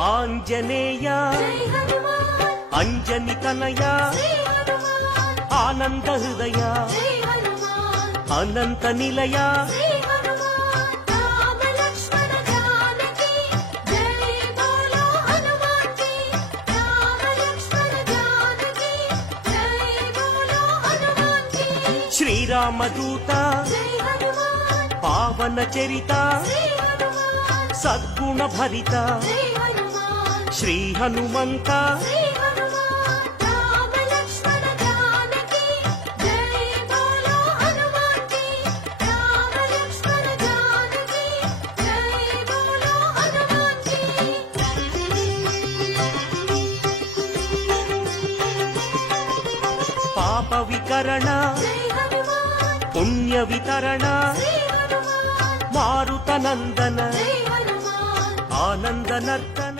ఆంజనేయ అంజని తనయ ఆనంద హృదయ అనంత నిలయ శ్రీరామదూత పావన చరిత సద్గుణ భరిత శ్రీ హనుమంత పాప వికరణ పుణ్య వితరణ మారుత నందన ఆనంద నర్తన